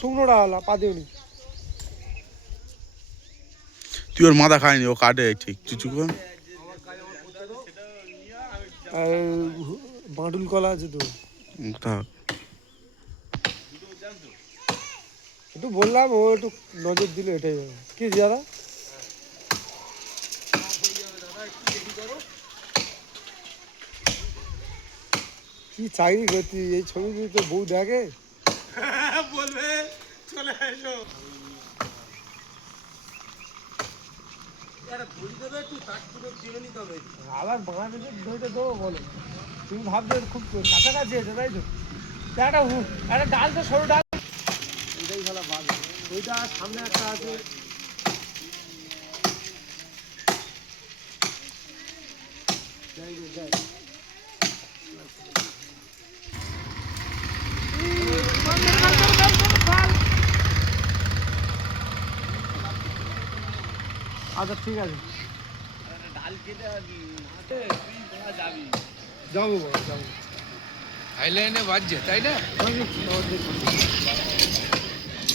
শুকনো ডাল পা দিওনি। তুই ওর মাথা খায়নি, ও কাটে ঠিক চুচুকো। আর বাঁটুল কলা আছে তো, একটু বললাম ও একটু নজর দিল, এটাই কি দাদা। কি চাকরি করতি, এই ছবি তো বউ দেখে বলবে চলে এসো। আবার বাংলাদেশে ধরে দেবো বলো, তুমি ভাবছো খুব কাছাকাছি আছে তাই তো। একটা ডাল তো সরু ডাল, ওইটাই ভালো ভালো, ওইটা সামনে একটা আছে। আচ্ছা ঠিক আছে, যাবো যাবো। হাইল্যান্ডে বাজছে তাই না?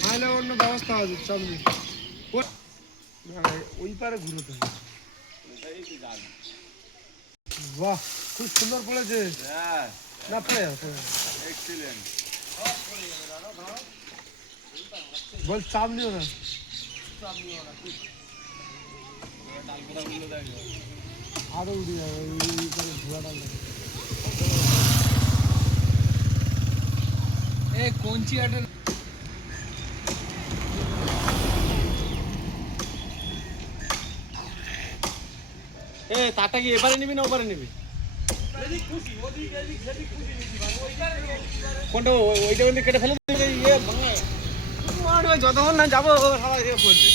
হাইলে অন্য ব্যবস্থা আছে, চাপ নেই। ওই পারে ঘুরোতে হবে। বাহ, খুব সুন্দর পড়েছে। না পড়ে বল, চাপ নিও না। আরো উঠে যাবে ধোয়া ডাল। এই কঞ্চি আটা তারটা কি এবারে নিবি না ওপারে নিবি? কোনটা? ওইটা কেটে ফেলে যতক্ষণ না যাবো সবাই করবে।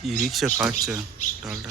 কি রিক্সা কাটছে ডালটা।